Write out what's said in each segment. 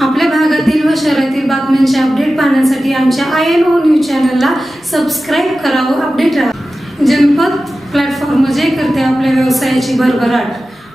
आपल्या भागातील व शहरातील बातम्यांचे अपडेट पाहण्यासाठी आमच्या आय एन ओ न्यूज चॅनलला सबस्क्राईब करा व अपडेट राहा. जनपद प्लॅटफॉर्म जे करते आपल्या व्यवसायाची भरभराट.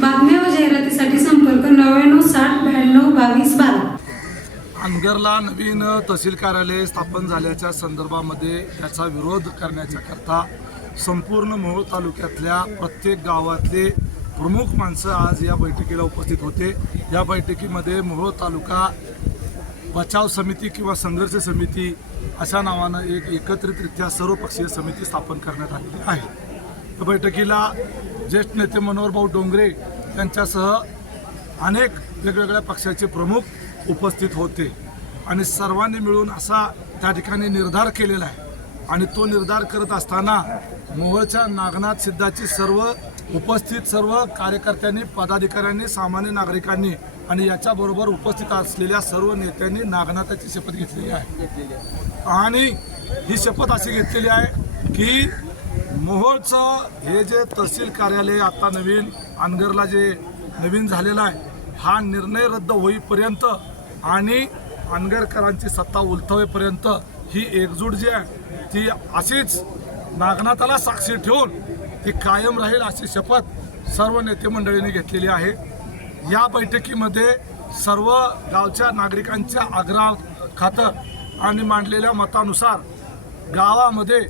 बातम्या व जाहिरातीसाठी संपर्क नव्याण्णव साठ ब्याण्णव बावीस बारा. अनगरला नवीन तहसील कार्यालय स्थापन झाल्याच्या संदर्भामध्ये त्याचा विरोध करण्याच्या करता संपूर्ण मोहोळ तालुक्यातल्या प्रत्येक गावातले प्रमुख माणसं आज या बैठकीला उपस्थित होते. या बैठकीमध्ये मोहोळ तालुका बचाव समिती किंवा संघर्ष समिती अशा नावानं एक एकत्रितरित्या सर्वपक्षीय समिती स्थापन करण्यात आलेली आहे. या बैठकीला ज्येष्ठ नेते मनोहरभाऊ डोंगरे यांच्यासह अनेक वेगवेगळ्या पक्षाचे प्रमुख उपस्थित होते आणि सर्वांनी मिळून असा त्या ठिकाणी निर्धार केलेला आहे. आणि तो निर्धार करत असताना मोहोळच्या नागनाथ सिद्धाची सर्व उपस्थित सर्व कार्यकर्त्यांनी पदाधिकाऱ्यांनी सामान्य नागरिकांनी आणि याच्याबरोबर उपस्थित असलेल्या सर्व नेत्यांनी नागनाथाची शपथ घेतलेली आहे. आणि ही शपथ अशी घेतलेली आहे की मोहोळचं हे जे तहसील कार्यालय आता नवीन अनगरला जे नवीन झालेलं आहे हा निर्णय रद्द होईपर्यंत आणि अनगरकरांची सत्ता उलथवेपर्यंत ही एकजूट जी आहे ती अशीच नागनाथाला साक्षी ठेवून ती कायम राहील अशी शपथ सर्व नेते मंडळींनी घेतलेली आहे. या बैठकीमध्ये सर्व गावच्या नागरिकांच्या आग्रह खातर आणि मांडलेल्या मतानुसार गावामध्ये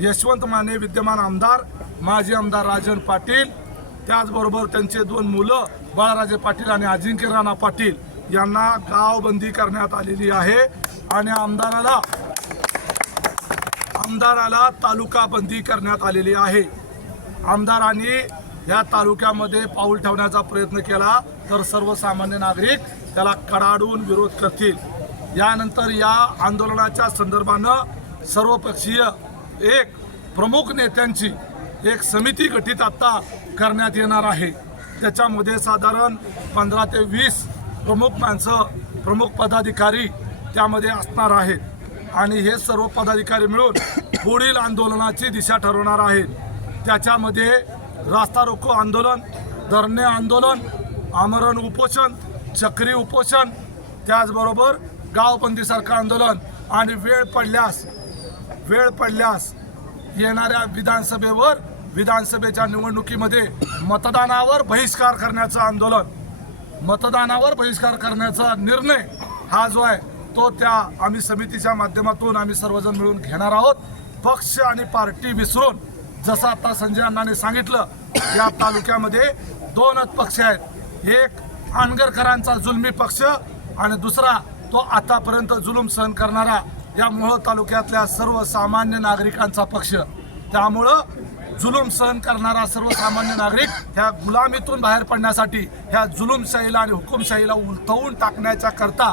यशवंत माने विद्यमान आमदार माजी आमदार राजन पाटील त्याचबरोबर त्यांचे दोन मुलं बाळराजे पाटील आणि अजिंक्य राणा पाटील यांना गावबंदी करण्यात आलेली आहे. आणि आमदाराला आमदाराला तालुका बंदी करण्यात आलेली आहे. आमदारांनी या तालुक्यामध्ये पाऊल ठेवण्याचा प्रयत्न केला तर सर्वसामान्य नागरिक त्याला कडाडून विरोध करतील. यानंतर या आंदोलनाच्या संदर्भानं सर्वपक्षीय एक प्रमुख नेत्यांची एक समिती गठीत आता करण्यात येणार आहे. त्याच्यामध्ये साधारण पंधरा ते वीस प्रमुख माणसं प्रमुख पदाधिकारी त्यामध्ये असणार आहेत. आणि हे सर्व पदाधिकारी मिळून पुढील आंदोलनाची दिशा ठरवणार आहेत. त्याच्यामध्ये रास्ता रोको आंदोलन धरणे आंदोलन आमरण उपोषण चक्री उपोषण त्याचबरोबर गावबंदीसारखं आंदोलन आणि वेळ पडल्यास वेळ पडल्यास येणाऱ्या विधानसभेवर विधानसभेच्या निवडणुकीमध्ये मतदानावर बहिष्कार करण्याचं आंदोलन. मतदानावर बहिष्कार करण्याचा निर्णय हा जो आहे तो त्या आम्ही समितीच्या माध्यमातून आम्ही सर्वजण मिळून घेणार आहोत. पक्ष आणि पार्टी विसरून जसं आता संजय अण्णाने सांगितलं या तालुक्यामध्ये दोनच पक्ष आहेत. एक अनगरकरांचा जुलमी पक्ष आणि दुसरा तो आतापर्यंत जुलूम सहन करणारा या मोहोळ तालुक्यातल्या सर्वसामान्य नागरिकांचा पक्ष. त्यामुळं जुलूम सहन करणारा सर्वसामान्य नागरिक ह्या गुलामीतून बाहेर पडण्यासाठी ह्या जुलूमशाहीला आणि हुकुमशाहीला उलथवून टाकण्याच्या करता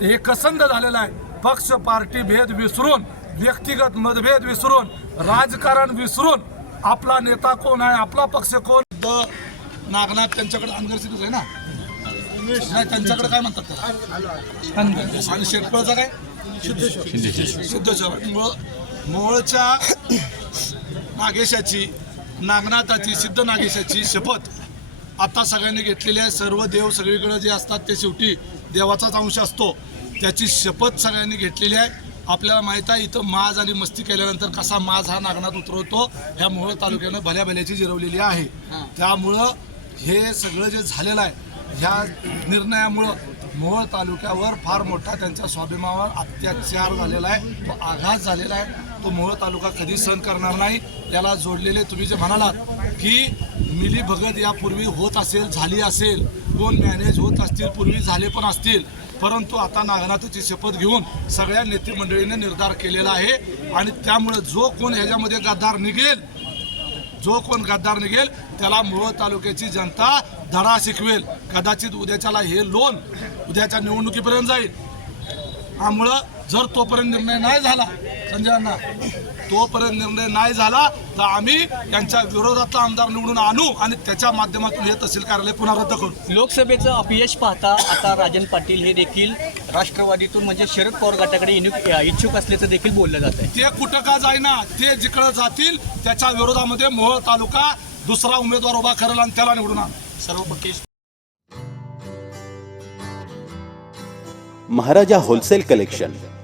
हे झालेला झालेलं आहे. पक्ष पार्टी भेद विसरून व्यक्तिगत मतभेद विसरून राजकारण विसरून आपला नेता कोण आहे आपला पक्ष कोण? द नागनाथ त्यांच्याकडे अनगरसिटीच आहे ना? नाही त्यांच्याकडे काय म्हणतात त्याला? आणि शेटपळचा काय? शुद्धेश्वर मोळ मोळच्या नागेशाची नागनाथाची सिद्ध नागेशाची शपथ आता सगळ्यांनी घेतलेली आहे. सर्व देव सगळीकडे जे असतात ते शेवटी देवाचाच अंश असतो. त्याची शपथ सगळ्यांनी घेतलेली आहे. आपल्याला माहीत आहे इथं माज आणि मस्ती केल्यानंतर कसा माज हा नागनाथ उतरवतो ह्या मोहोळ तालुक्यानं भल्या भल्याची जिरवलेली आहे. त्यामुळं हे सगळं जे झालेलं आहे ह्या निर्णयामुळं मोहोळ तालुक्यावर फार मोठा त्यांच्या स्वाभिमानावर अत्याचार झालेला आहे तो आघात झालेला आहे. तो मोहोळ तालुका कधी सहन करणार नाही. याला जोडलेले तुम्ही जे म्हणालात की मिली भगत यापूर्वी होत असेल झाली असेल. कोण मॅनेज होत असतील पूर्वी झाले पण असतील. परंतु आता नागनाथाची शपथ घेऊन सगळ्या नेते मंडळीने निर्धार केलेला आहे. आणि त्यामुळे जो कोण ह्याच्यामध्ये गद्दार निघेल जो कोण गद्दार निघेल त्याला मोहोळ तालुक्याची जनता धडा शिकवेल. कदाचित उद्याच्याला हे लोन उद्याच्या निवडणुकीपर्यंत जाईल. त्यामुळं जर तोपर्यंत निर्णय नाही झाला संजय अण्णा तोपर्यंत निर्णय नाही झाला तर आम्ही त्यांच्या विरोधातला आमदार निवडून आणू आणि त्याच्या माध्यमातून हे तहसील कार्यालय पुन्हा रद्द करू. लोकसभेचं अपयश पाहता आता राजन पाटील हे देखील राष्ट्रवादीतून म्हणजे शरद पवार गटाकडे इच्छुक असल्याचं देखील बोललं जात आहे. ते कुठं का जाईना ते जिकडं जातील त्याच्या विरोधामध्ये मोहोळ तालुका दुसरा उमेदवार उभा करेल आणि त्याला निवडून आणू. सर्व पक्ष महाराजा होलसेल कलेक्शन.